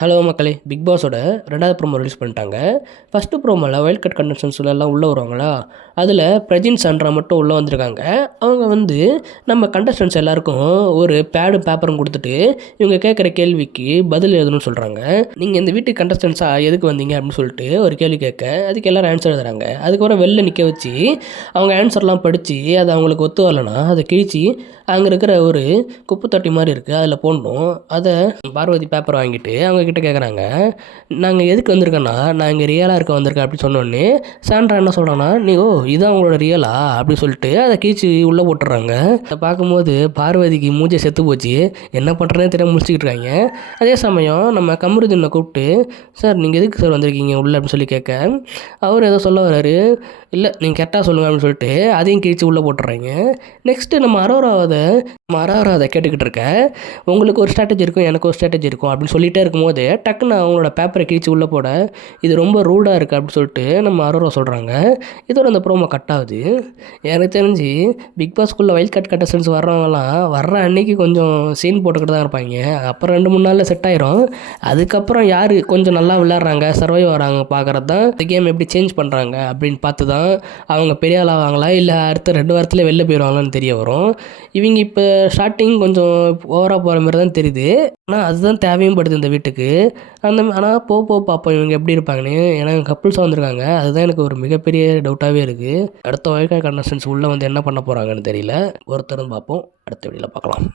Hello மக்களே! Big பாஸோட 2வது promo release பண்ணிட்டாங்க. ஃபர்ஸ்ட்டு ப்ரோமோல வைல்ட் கார்ட் கண்டஸ்டன்ஸ்லாம் உள்ள வருவாங்களா, அதில பிரஜின், சாண்ட்ரா மட்டும் உள்ள வந்திருக்காங்க. அவங்க வந்து நம்ம கண்டஸ்டன்ட்ஸ் எல்லாருக்கும் ஒரு பேடும், பேப்பரும் குடுத்துட்டு, இவங்க கேட்குற கேள்விக்கு பதில் எழுதணும்னு சொல்றாங்க. நீங்க இந்த வீட்டுக்கு கண்டஸ்டன்ட்ஸா எதுக்கு வந்தீங்க? அப்படின்னு சொல்லிட்டு ஒரு கேள்வி கேட்க, அதுக்கு எல்லாரும் ஆன்சர் எழுதுறாங்க. அதுக்கப்புறம் வெளில நிக்க வச்சு, அவங்க ஆன்சர்லாம் படிச்சு, அது அவங்களுக்கு ஒத்து வரலனா, அத கிழிச்சு அங்க இருக்கிற ஒரு குப்பை தொட்டி மாரி இருக்கு. அதில போடணும். அத பார்வதி பேப்பர் வாங்கிட்டு அவங்க கிட்ட கேட்குறாங்க. நாங்க எதுக்கு வந்திருக்கோன்னா, நான் இங்க ரியலா இருக்க வந்திருக்கேன் அப்படின்னு சொன்னோனே, சாண்ட்ரா என்ன சொல்றான்னா, "நீ ஓ! இதான் உங்களோட ரியலா?" அப்படின்னு சொல்லிட்டு அத கிழிச்சு உள்ள போட்டுர்றாங்க. அத பார்க்கும்போது பார்வதிக்கு மூஞ்சே செத்து போச்சு. என்ன பண்றதுன்னே தெரியாம முழிச்சுக்கிட்டு இருக்காங்க. அதே சமயம் நம்ம கமருதீன கூப்பிட்டு, "சார் நீங்க எதுக்கு சார் வந்திருக்கீங்க உள்ள?" அப்படின்னு சொல்லி கேட்க, அவரு ஏதோ சொல்ல வராரு. "இல்ல நீங்க கரெக்ட்டா சொல்லுங்க" அப்படின்னு சொல்லிட்டு அதையும் கிழிச்சு உள்ள போட்டுர்றாங்க. நெக்ஸ்ட்டு நம்ம அரோரா அத கேட்டுக்கிட்டு இருக்க, உங்களுக்கு ஒரு ஸ்ட்ராட்டஜி இருக்கும், எனக்கு ஒரு ஸ்ட்ராட்டஜி இருக்கும் அப்படின்னு சொல்லிட்டே இருக்கும்போது, டக்குன்னு அவங்களோட பேப்பர கிழிச்சு உள்ள போட, இது ரொம்ப ரூடா இருக்கு அப்படின்னு சொல்லிட்டு நம்ம அரோரா சொல்றாங்க. இதோட அந்த ப்ரோமோ கட் ஆகுது. எனக்கு தெரிஞ்சு பிக் பாஸ்க்குள்ள வைல்ட் கார்ட் கண்டஸ்டன்ட்ஸ் வர்றவங்கலாம் வர்ற அன்னைக்கு கொஞ்சம் சீன் போட்டுக்கிட்டு தான் இருப்பாய்ங்க. அப்புறம் 2, 3 நாள்ல செட் ஆயிரும். அதுக்கப்புறம் யாரு கொஞ்சம் நல்லா விளையாடுறாங்க, சர்வைவ் ஆகுறாங்க பார்க்கறது தான் இந்த கேம் எப்படி சேஞ்ச் பண்றாங்க அப்படின்னு பார்த்து தான் அவங்க பெரிய ஆள் ஆவாங்களா, இல்ல அடுத்த 2 வாரத்திலே வெளில போயிருவாங்களான்னு தெரிய வரும். இவங்க இப்ப ஸ்டார்ட்டிங் கொஞ்சம் ஓவரா போற மாரி தான் தெரியுது. ஆனா அதுதான் தேவையும் படுது இந்த வீட்டுக்கு. ஆனா போக போக பார்ப்போம் இவங்க எப்படி இருப்பாங்கன்னு. ஏன்னா கப்புள்ஸா வந்திருக்காங்க. அதுதான் எனக்கு ஒரு மிகப்பெரிய டவுட்டாவே இருக்கு. அடுத்த வைல்ட் கார்ட் கண்டஸ்டன்ட்ஸ் உள்ள வந்து என்ன பண்ண போறாங்கன்னு தெரியல. பொறுத்திருந்து பார்ப்போம். அடுத்த வீடியோல பார்க்கலாம்.